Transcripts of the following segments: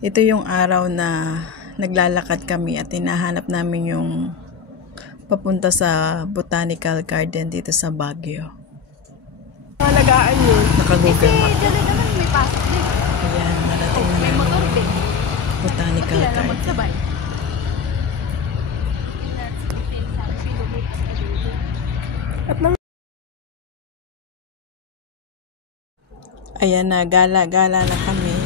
Ito yung araw na naglalakad kami at hinahanap namin yung papunta sa Botanical Garden dito sa Baguio. Malagaan yun. Naka-Google Map. May pasok din. Ayan, narating na May motor din. Botanical Garden. Ayan na, gala-gala na kami.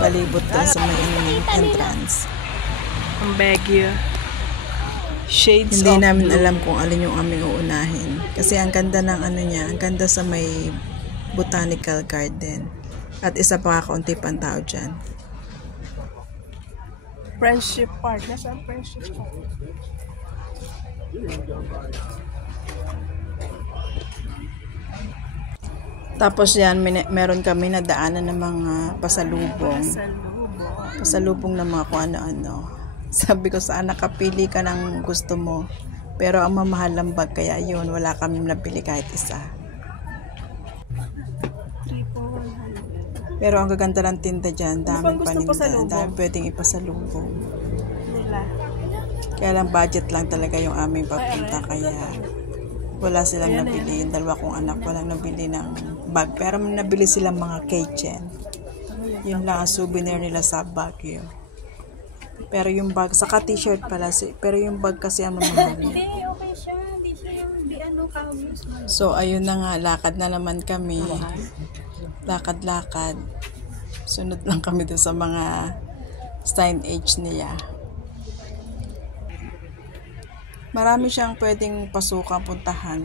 Palibot doon sa may entrance. Ang Baguio. Shades Hindi of namin blue. alam kung alin yung aming uunahin. Kasi ang ganda ng ano niya, ang ganda sa may Botanical Garden. At isa pa kaunti pang tao dyan. Friendship Park. Nasaan Friendship Park? Tapos yan, meron kami na daanan ng mga pasalubong. Pasalubong ng mga kung ano-ano. Sabi ko sa anak, kapili ka ng gusto mo. Pero ang mamahal ng bag, kaya yun, wala kami nabili kahit isa. Pero ang gaganda ng tinda dyan, daming paninda, daming pwedeng ipasalubong. Kaya lang budget lang talaga yung aming papunta, kaya wala silang nabili. Yung dalawa kong anak, walang nabili ng bag. Pero nabili silang mga keychain. Yun lang ang souvenir nila sa Baguio. Pero yung bag, saka t-shirt pala. Pero yung bag kasi ang mamahal niya. Hindi, okay siya. Hindi siya yung kahapos. So, ayun na nga, lakad na naman kami. Lakad-lakad. Sunod lang kami doon sa mga signage niya. Marami siyang pwedeng pasukan, puntahan.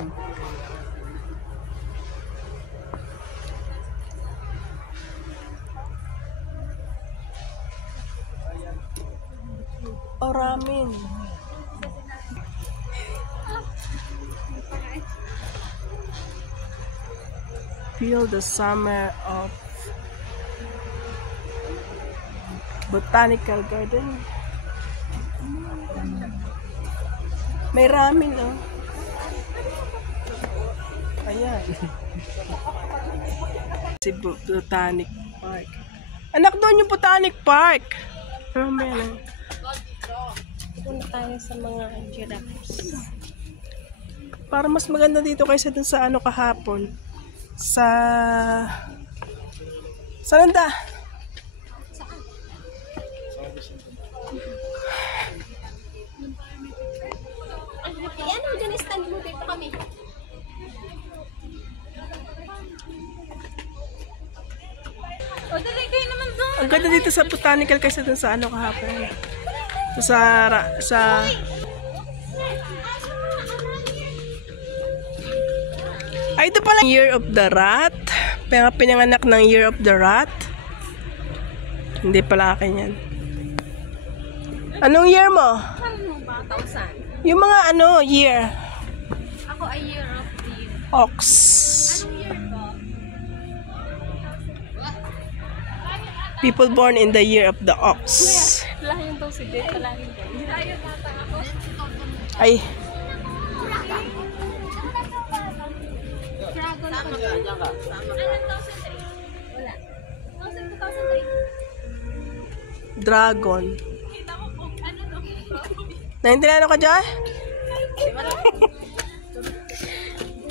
O ramen. Feel the summer of Botanical Garden. May ramen, oh. Ayan. Si Botanic Park. Anak, doon yung Botanic Park. Ramen, oh. Punta tayo sa mga giraffes. Para mas maganda dito kaysa dun sa ano kahapon. Saan nanda? Ano, dyan stand mo dito kami. O, dali kayo naman doon. Ang ganda dito sa Botanical kaysa dun sa ano kahapon. Sa Ay, ito pala Year of the Rat. Pinanganak ng Year of the Rat. Hindi pala akin yan. Anong year mo? Ano ba? 1,000. Yung mga ano, year. Ako ay year of the year. Ox. Anong year ko? People born in the year of the ox. Lahat daw si Dave. Palaging daw. Hindi tayo tata ako. Ay, Dragon pa dyan. Anong 1,003? Wala. 2003. dragon. Kita ko po. Ano to? Naintindihan ako dyan?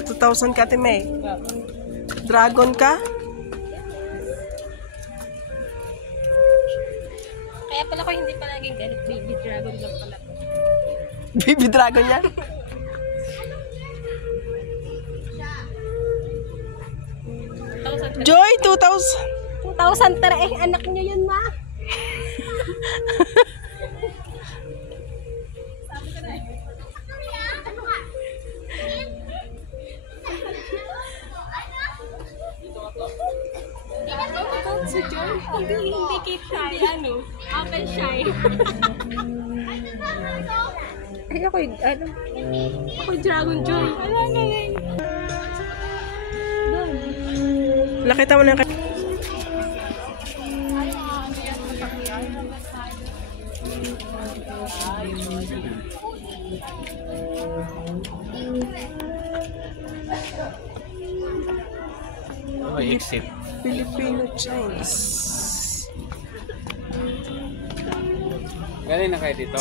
2,000 ka, May. Dragon ka? Kaya pala ko hindi palaging ganit. Baby dragon lang pala. Baby dragon yan? Joy, 2,000. 2,003. Anak niyo yun, ma. Si Joy, hindi kid shy, ano, apple shy. Ay, ako'y Dragon Joy. Ala, galing. Nakita mo na Exit. Filipino Chinese. Galing na kayo dito?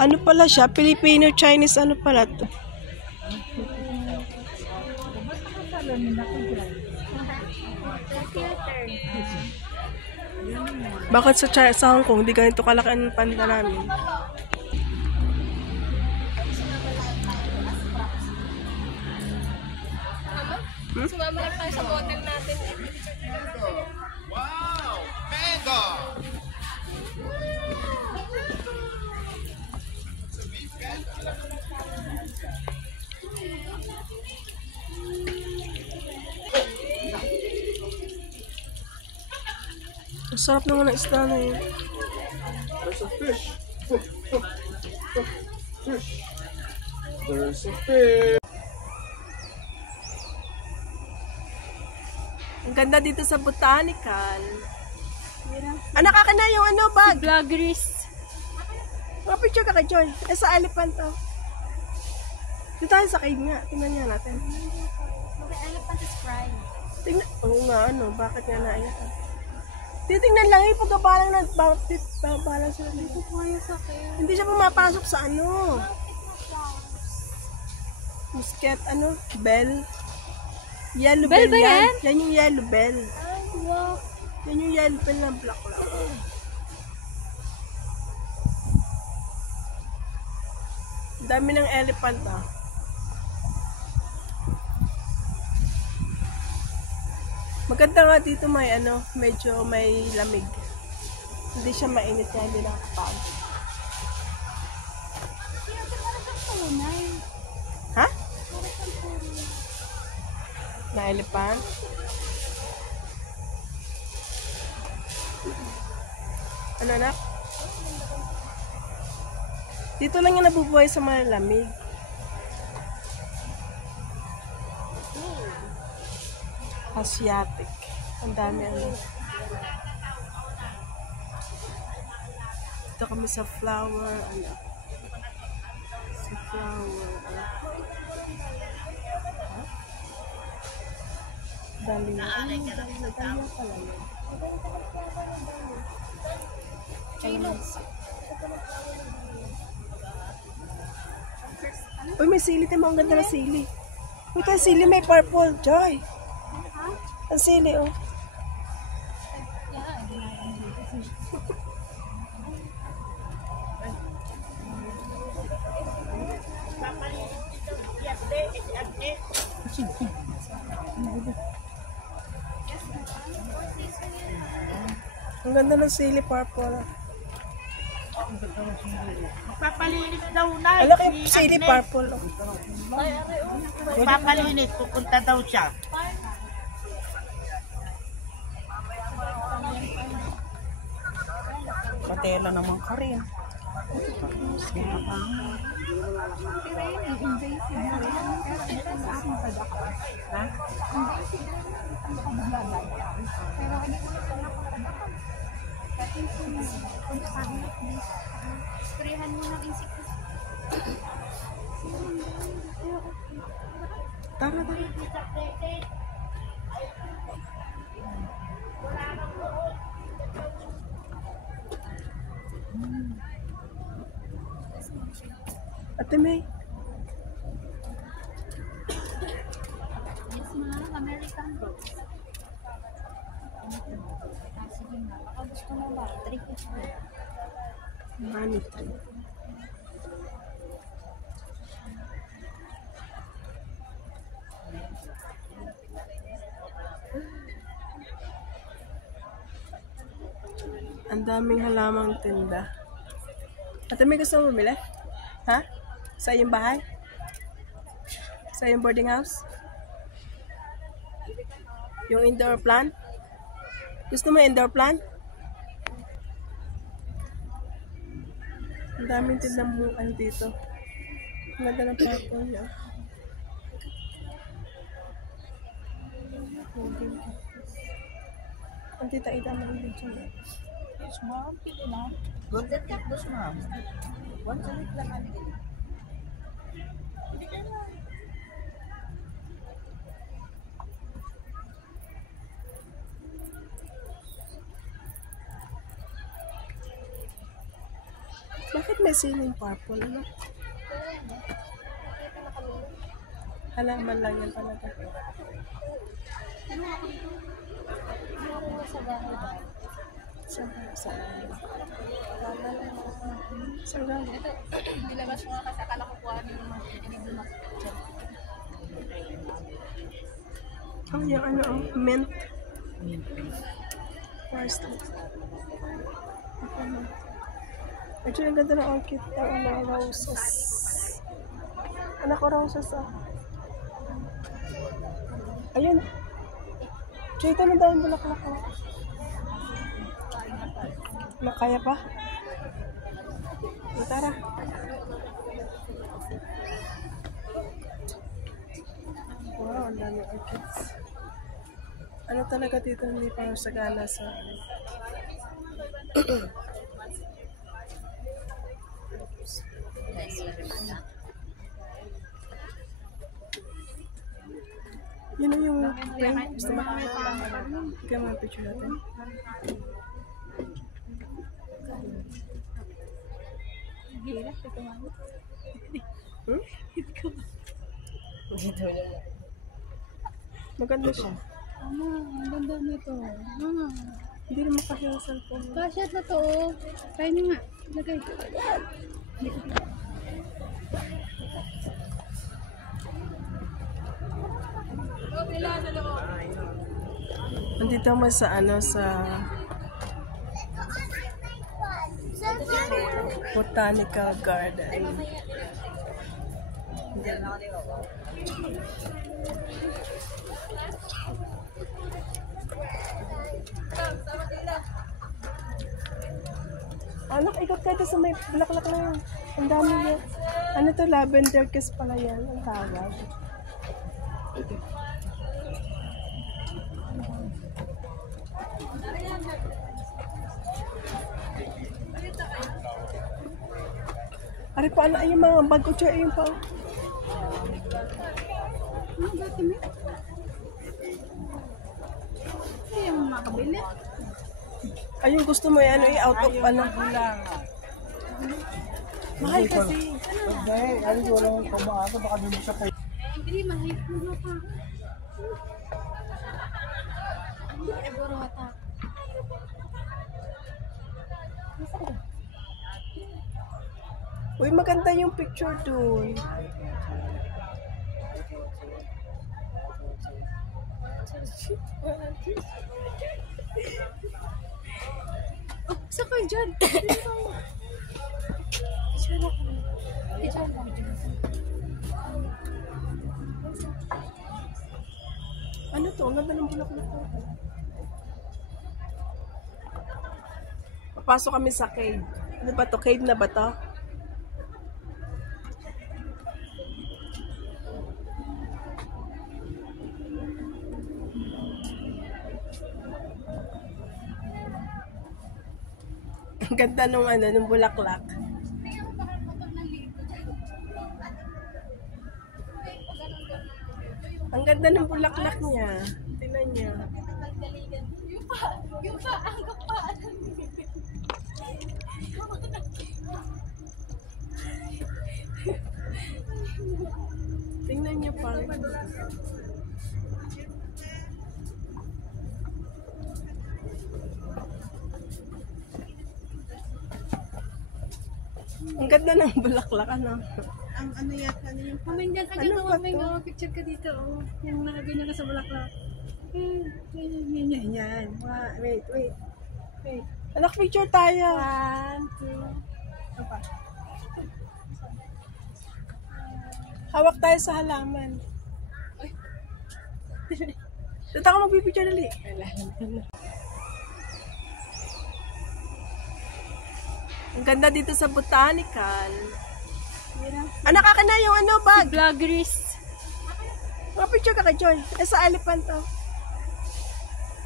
Ano pala siya? Filipino-Chinese ano pala to? Bakit sa Hong Kong, di ganito kalaki ang panda namin? Sumama lang tayo sa hotel natin. Ang sarap naman ng isda na yun. There's a fish. Fish. There's a fish. Ang ganda dito sa botanical. Anak, akin na yung ano, bag. Vloggerist. Picture ka kay Joy. Sa elephant to. Dito tayo sa cave nga. Tingnan niya natin. The elephant is crying. Tingnan. Oo nga, ano. Bakit nga naiyak? Titingnan lang yung pagkabalang na balang sila dito. Hindi siya pumapasok sa ano. Musket, ano? Bell. Yellow bell, Bell ba yan? Yan yung yellow bell. Ay, wow. Yan yung yellow bell na black lang. Dami ng elephant ah. Maganda nga dito may ano, medyo may lamig. Hindi siya mainit kaya hindi nakakapag. Ha? Na elephant? Ano anak? Dito lang yung nabubuhay sa malamig. Asiatic. Ang dami ano. Dito kami sa flower. Ano? Sa flower. Dahlia. Ano? Dahlia pala yun. Uy, may sili tayo. Ang ganda na sili. Uy, tayo sili may purple. Joy. Ang sili, oh. Ang ganda ng sili purple. Magpapalinis daw na. Alam ko yung sili purple, oh. Magpapalinis, pupunta daw siya. Patela naman ka rin. Sprayan mo ng insektos. Tara, tara. Ate May. Yes, ma'am. American Rose. Sige nga. Baka gusto mo ba? 350. Money tree. Ang daming halamang tinda. Ate May, gusto mo bumili? Ha? Sa iyong bahay? Sa iyong boarding house? Yung indoor plant? Gusto mo indoor plant? Ang daming tindang bukan dito. Ang ganda ng purple niya. Ang tita Ida mahilig siya. Yes, ma'am. Pili na. Golden cactus, ma'am. Once a week lang ang pili. Hindi ka na. Bakit may ceiling purple? Ano? Halaman lang yan talaga. Saan galing? Nilabas mo nga kasi akala ko kuhaan yung mga pinibulak. Oh, yung ano, mint. Parsley. Actually, ang ganda ng orchid. Ang ano, roses. Anak ko roses, ah. Ayun. Chita na dahil bulaklak ko. Makaya pa? Tara. Wow, ang dami orchids. Ano talaga dito hindi pa sagana sa yun na yung frame. Gusto mo? Bigyan mo ang picture natin. Hirap ito nga. Maganda siya. Ano, ang ganda nito. Hindi naman kasi yung cellphone. Kasya na to. Try nyo nga. Lagay. Nandito mo sa ano sa Botanical Garden. Anak, ikot ka ito sa may bulaklak na yun. Ang dami yan. Ano to, lavender kiss pala yan. Ang tawag. Ari pa, ano, yung mga bag ko, siya, yung pa. Ano ba ito mo? Hindi yung makabili. Ayun, gusto mo yan, ano, out of, ano. Mahal kasi. Hindi, mahal mo pa. Hindi, borota. Uy, maganda yung picture dun. Oh, saan kayo dyan? Ano to? Ang ganda ng bulaklak to. Papasok kami sa cave. Ano ba to? Cave na ba to? Ang ganda nung ano, nung bulaklak. Ang ganda ng bulaklak niya. Tingnan niya. Yung pa, ang kapaan. Tingnan niya parang. Ang ganda ng bulaklak, ano? Ang ano yata, ano yung paminggan ka Ano dito, ba paminggan to? mo, picture ka dito, oh. Yung nakaganyan ka sa bulaklak. Yan. Wait. Anak, picture tayo. 1, 2. Ano pa? Hawak tayo sa halaman. Dito ako magpipicture dali. Ang ganda dito sa botanical. Anak, akin na yung ano, bag. Vloggerist. Picture ka kay Joy. Sa elephant, oh.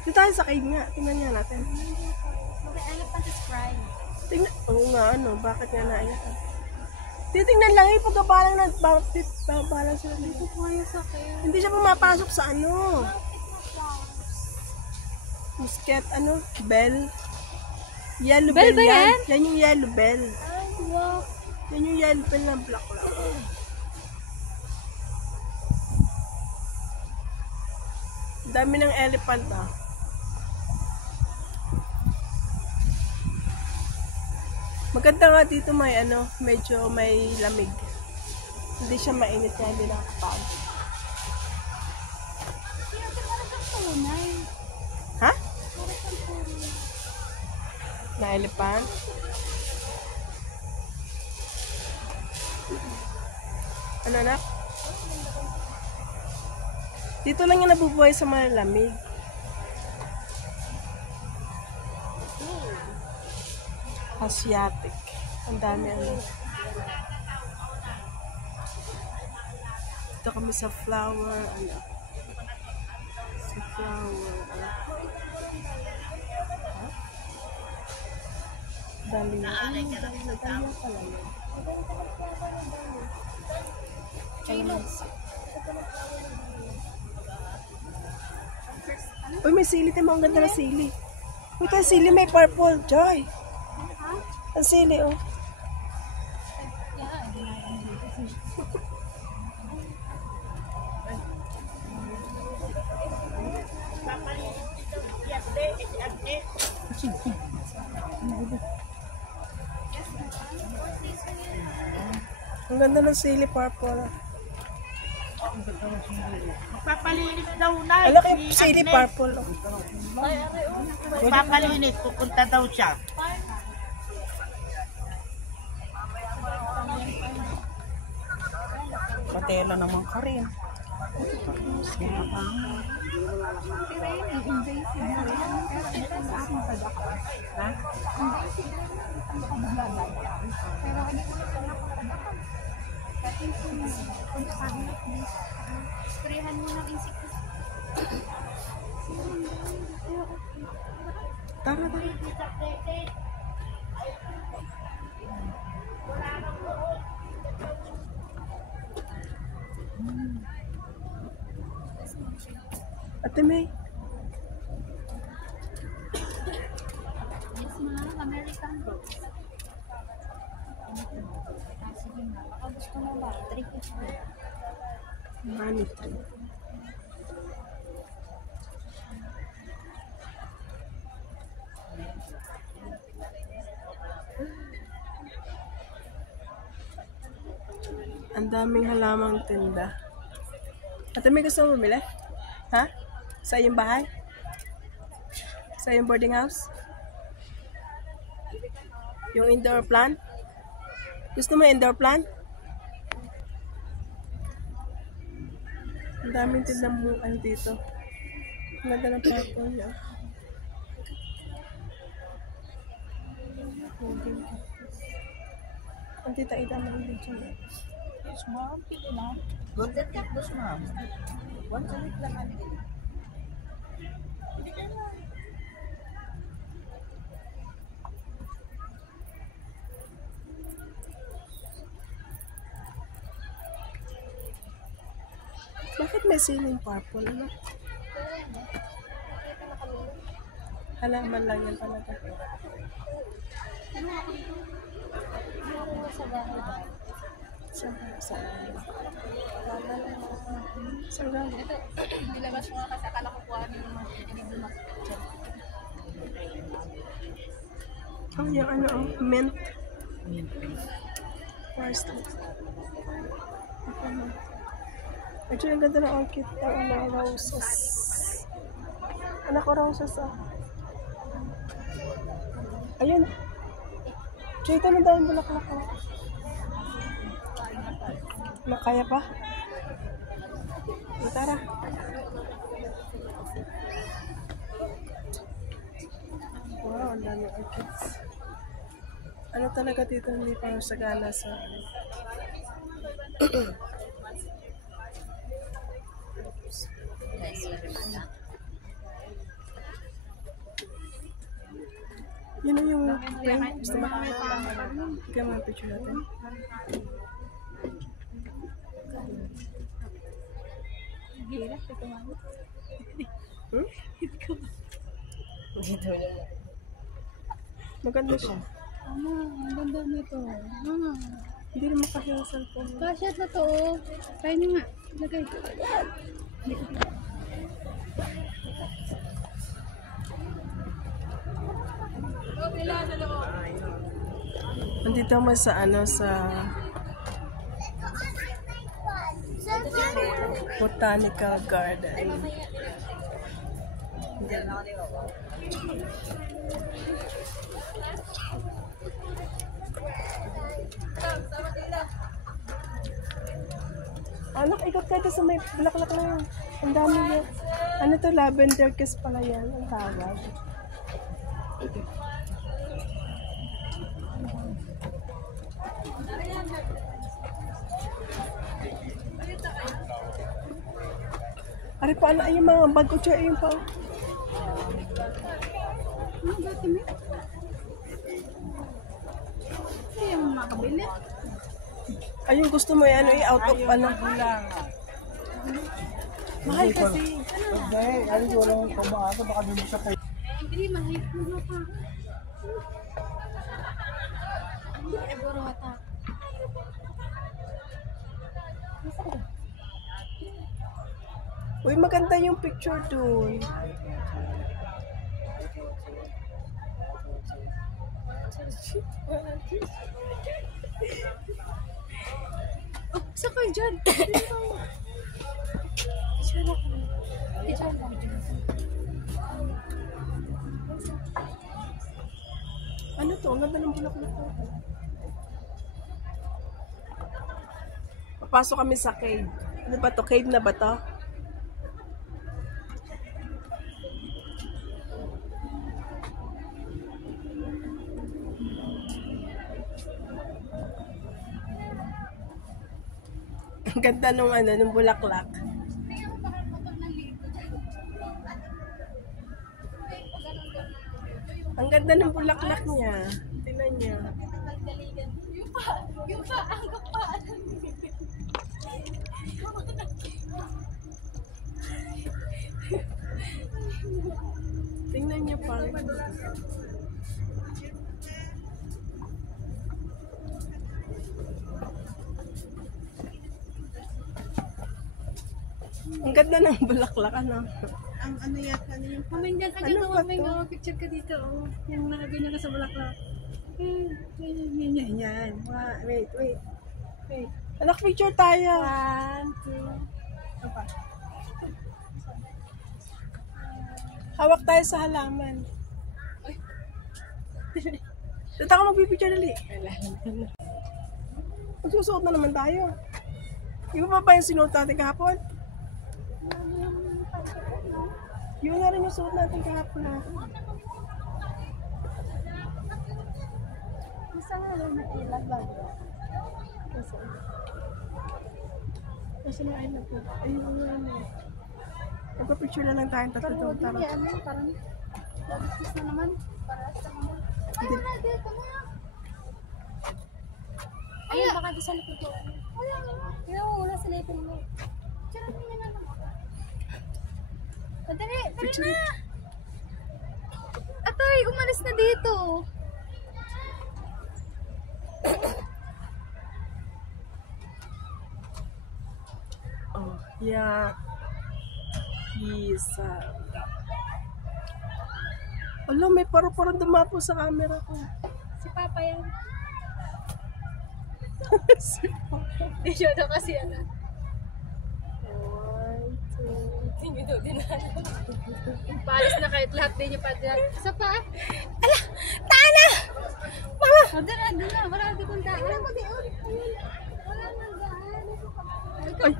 Dito tayo sa cave nga. Tingnan niya natin. Okay, elephant is crying. Tingnan. Oo nga, ano. Bakit nga naiyak? Titingnan lang yung pagkabalang na balang sila dito. Kaya sa akin. Hindi siya pumapasok sa ano. Musket, ano? Bell. Yellow Bell bell, ba yan. yan? Yan yung yellow bell. Wow. Yan yung yellow pen ng black lang. Dami ng elephant ah. Maganda nga dito may ano, medyo may lamig. Hindi siya mainit kaya hindi nakakapag. Ha? Na elephant? Ano na? Dito lang yung nabubuhay sa malamig. Asiatic. Ang dami ano. Dito kami sa flower. Ano? Sa flower. Dahlia. Ano? Dahlia pala yun. Uy, may sili tayo. Ang ganda na sili. Uy, tayo sili may purple. Joy. Ang sili, oh. Ang ganda ng sili purple. Magpapalinis daw na. Alam ko yung sili purple, oh. Magpapalinis, pupunta daw siya. Patela naman ka rin. Sprayan mo ng insektis. Tara, tara. Ate May. Yes, ma'am. American Rose. Sige nga. Baka gusto mo ba? 350. Money tree. Ang daming halamang tinda. Ate May, gusto mo bumili? Ha? Sa iyong bahay? Sa iyong boarding house? Yung indoor plant? Gusto mo indoor plant? Ang daming tindang bukan dito. Ang ganda ng purple niya. Ang tita Ida mahilig dyan. Yes, ma'am. Pili na. Golden cactus, ma'am. Once a week lang ang pili. Hindi ka na. Bakit may siling purple? Ano? Halaman lang yan talaga. Saan? Nilabas mo nga kasi akala ko kuha ng mga tinibumak. Oh, yung ano, oh, mint. First. Actually, ang ganda ng orchid. Ang roses. Anak ko roses, ah. Ayun. Chita na dahil bulaklak ko. Nakaya pa? Tara. Wow, ang dami orchids. Ano talaga dito hindi pa sagana sa yun na yung frame. Gusto mo? Bigyan mo ang picture natin. Hirap ito nga. Maganda siya. Ang ganda nito. Hindi naman kasi yung cellphone. Kasya na to. Try nyo nga. Lagay. Nandito naman sa Botanical Garden. Anak, ikot ka ito sa may bulaklak na yun. Ang dami yun. Ano to, lavender kiss pala yan. Ang tawag. Ari pa, ano yung mga bag ko siya, ayun pa. Ano ba ito mo? Hindi yung makabili. Ayun, gusto mo yan, out of ano. Mahal kasi. Hindi, mahal mo pa. Hindi, buro ata. Uy, maganda yung picture dun. Oh, saan kayo dyan? Ano to? Ang ganda ng bulaklak na to. Papasok kami sa cave. Ano ba to? Cave na ba to? Ang ganda nung bulaklak. Ang ganda ng bulaklak niya. Tingnan niya. Yung pa, ang kapaan. Tingnan niya parang. Ang ganda ng bulaklak, ano? Ang ano yata, ano yung Mamay dyan ka Ano dito, ba mamay to? nga, picture ka dito, oh. Yung nakaganyan ka sa bulaklak. Yan. Wait. Anak, picture tayo. 1, 2. Ano pa? Hawak tayo sa halaman. Dito ako magpipicture dali. Magsusuot na naman tayo. Di ba pa yung sinuot natin kahapon? Yun na rin yung suot natin kahapon. Masa nga lang na ilag bago. Kasi na ayun natin. Ayun nga na. Magpapicture na lang tayong tatlo doon. Hindi, ano, parang labis na naman. Para sa mga. Ay, wala dito na. Ay, baka doon sa likod ko. Wala sa likod mo. Charot mo naman. Dali na! Atay, umalis na dito. Oh, yeah. Isa. Alam, may paro-paro dumapo sa camera ko. Si Papa yan. Si Hindi siya daw kasi ano. 1, 2. Hindi daw din ano. Palis na kahit lahat din yung padyan. Isa pa. Ala! Tana! Mama! O, doon na. Wala ditong daan. Wala mo diyon. Wala nang daan. Ay,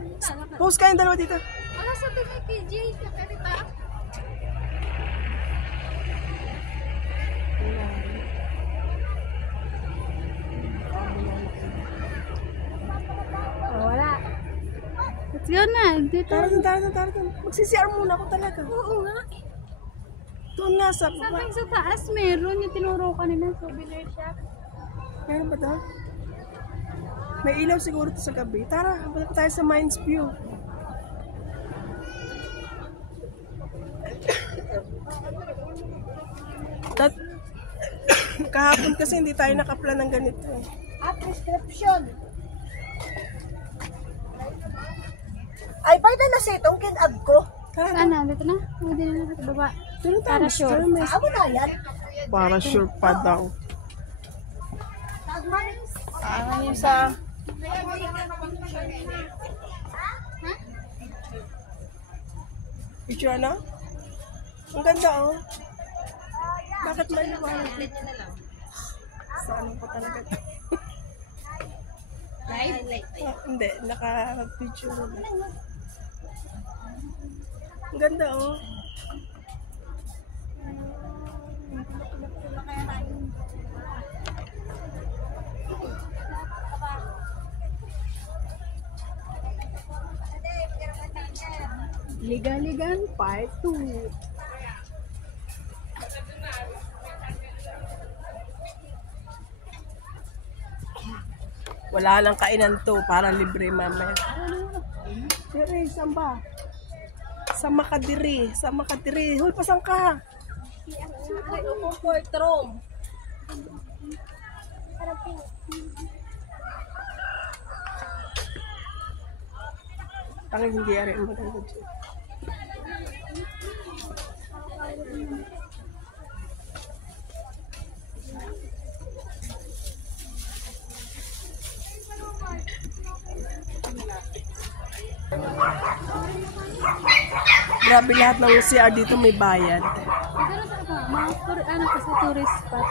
post kayong dalawa dito. Ano sabi ni KJ? Kakarita? Wala. Let's go na. Dito. Tara. Magsi-CR muna ako talaga. Oo nga. Doon nga sa Sabi baba. sa taas meron yung tinuro ka nila. Souvenir shop. Meron ba doon? May ilaw siguro to sa gabi. Tara, balik tayo sa Mines View. Kahapon kasi hindi tayo nakaplan ng ganito eh. Prescription. Ay, pwede na sa itong kinag ko. Saan na? Dito na? Hindi na sa baba. Doon tayo, Para sure. Amo na yan. Para sure pa daw. Ano yung sa... Picture na? Ang ganda oh. Bakit maliwanag? Sa ano pa talaga? Hindi, naka-picture na. Ang ganda oh. Liga-ligan part 2. Wala nang kainan to, para libre mamaya. Pero saan ba? Sa Makadiri, sa Makadiri. Hoy, pasan ka? Ay, upong courtroom. Tanging hindi rin maganda dyan. Grabe lahat ng CR dito may bayad. Pero sa ba? Mga ano kasi tourist spot.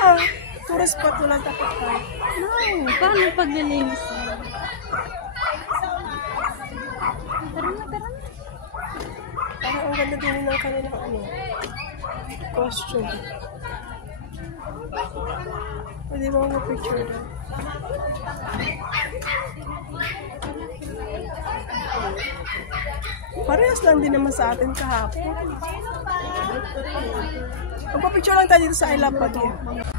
Ah, tourist spot wala dapat ka. No, paano paglilinis? Tara na, tara na. Parang ang ganda din ng kanilang ano, costume. Pwede mo mag-picture na. Parehas lang din naman sa atin kahapon. Magpa-picture lang tayo dito sa I Love Baguio.